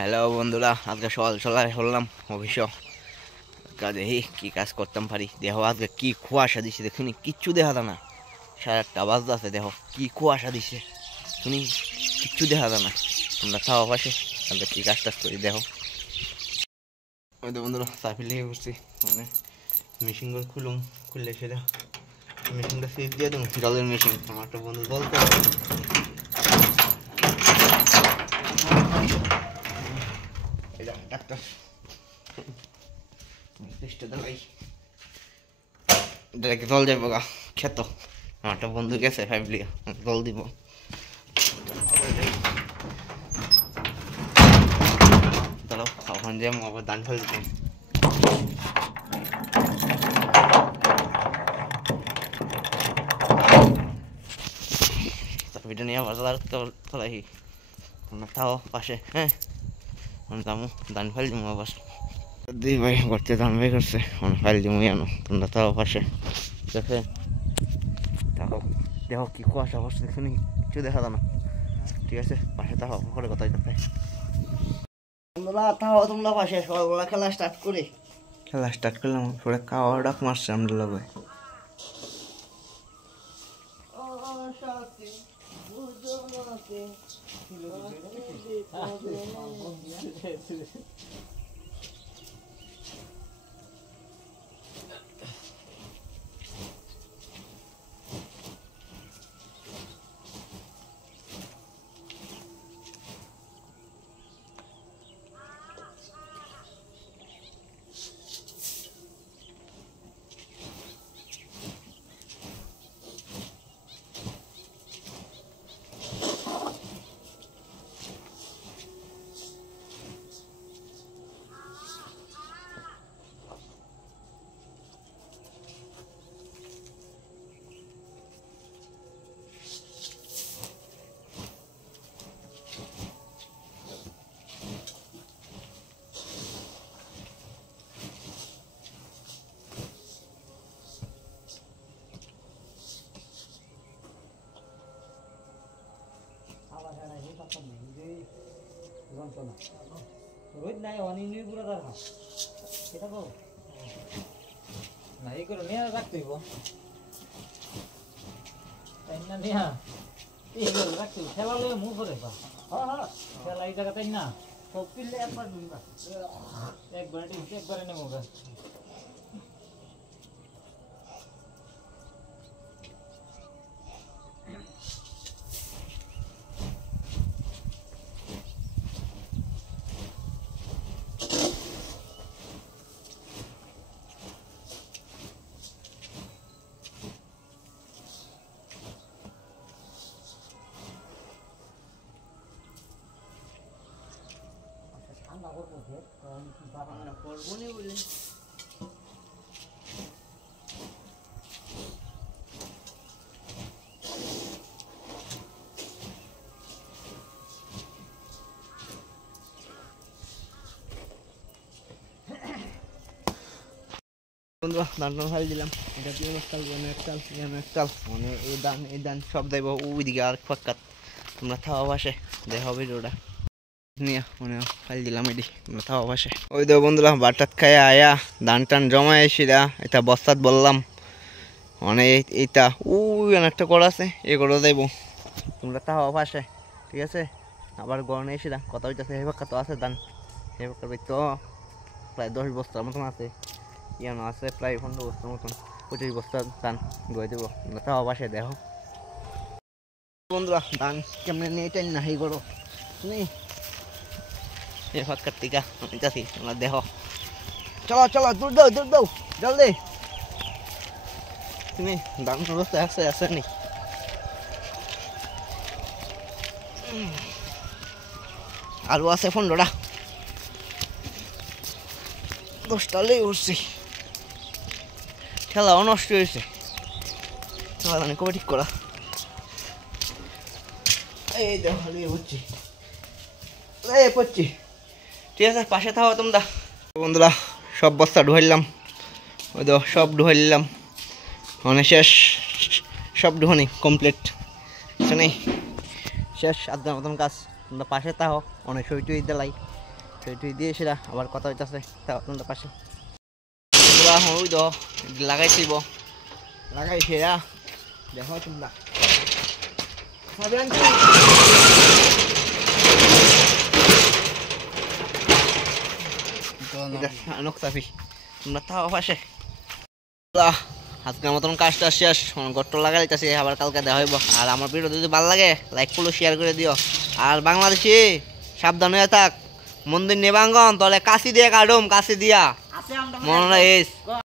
Hello বন্ধুরা, আজকে সকাল সকাল হলাম অফিসে। কাজে কি কাজ করতাম পারি। দেখো আজকে কি কুয়াশা দিছে, দেখুনি কিচ্ছু দেখা যায় না। 8:30 বাজতে আছে, দেখো কি কুয়াশা দিছে, শুনি কিচ্ছু দেখা যায় না। আমরা খাওয়া পাশে আজকে কি কাজ টাজ করি দেখো। ওই তো বন্ধুরা চাপি লেগে বসছি, মানে মেশিন করে খুললে সেটা মেশিনটা সুইচ দিয়ে দেবো। জলের মেশিন আমার একটা বন্ধু বলতে ডাক্তার জল যাবো গা খেত। আমার একটা বন্ধু গেছে 5 লিয়া জল দিব। চলো ওখান যে আবার দান ফেল দিতে ভিডিও নিয়ে বাজার চলাই তাও পাশে। হ্যাঁ দামু দান ফেল দিব আবার দুই ভাই ঘরতে দান ভাই করছে ফাইল দিমু আনো তোমরা তাও পাশে দেখে দেখো। দেখো কি কুয়াশা করছে, দেখুনি কিছু দেখা যায় না। ঠিক আছে পাশে তাও করে কথা হইতে বন্ধুরা, তাও তোমরা পাশে সকালবেলা খেলা স্টার্ট করলাম। পরে খাওয়া ডাক মারছে আমরা লগে। রোহিত নাই অনিনি পুরো তার হাত এটা বল না এই করে নিয়ে রাখতে হইব তাই না নিয়া এই করে রাখতে খেলা লয়ে মুখ করে পা হ্যাঁ খেলা এই জায়গা তাই না সব পিলে একবার দুইবার একবার নেবো গা বন্ধুরা ধান টান ফাইল দিলাম। এটা একটাল মানে এই ধান সব দেব ওইদিকে আর ফাঁকাত। তোমরা থাও পাশে দেখো ভিডিওটা নিয়ে মানে ফাইল দিলাম এটি তোমরা থাও পাশে। ওই দেখো বন্ধুরা বাটাত খায় আয়া ধান টান জমায় এসিরা এটা বস্তাত বললাম মানে এইটা ওই একটা করা আছে এ করে দেবো। তোমরা থাও পাশে ঠিক আছে। আবার গরমে এসিরা কথা হইতেছে এই ফাঁকা তো আছে ধান এই ফাঁকার তো প্রায় 10 বস্তার মতন আছে। ইয়ানো আছে প্রায় 15 বস্তার মতন 25 বস্তা ধান গয়ে দেবো। তাও পাশে দেখো বন্ধুরা ধান কেমনে নিয়ে টাইম না হেই করো তুমি এই ফাঁকার টিকা আমি যাচ্ছি তোমরা দেখো। চলো চলো দূর দাও জলদি। তুমি ধান অবস্থায় আছে নি আলু আছে 15টা 10টা লেগে উঠছি। খেলাও নষ্ট হয়েছে খেলা জানি কবে ঠিক করা। এই দেখো লিয়ে উঠছি পড়ছি ঠিক আছে পাশে থাকো তোমরা। বন্ধুরা সব বস্তা ঢুকাইলাম ওই তো সব ঢুকাই নিলাম মানে শেষ সব ঢুকানি কমপ্লিট নেই শেষ আধ মতন কাজ তোমরা পাশে থাকো অনেক সই টই দিলাই টুই দিয়ে সেটা আবার কথা হইতাছে আপনাদের পাশে ওই তো লাগাইছিব লাগাই সেরা দেখো তোমরা নকশাফি তোমরা থাও পাশে আজকের মতন কাজটা শেষ গট্ট লাগাই দিতেছি আবার কালকে দেখা হইব আর আমার ভিডিও যদি ভালো লাগে লাইক করলো শেয়ার করে দিও আর বাংলাদেশি সাবধান হয়ে থাক মন্দির নেবাঙ্গন তাহলে কাশি দিয়ে কাটুম কাশি দিয়া মনে হয়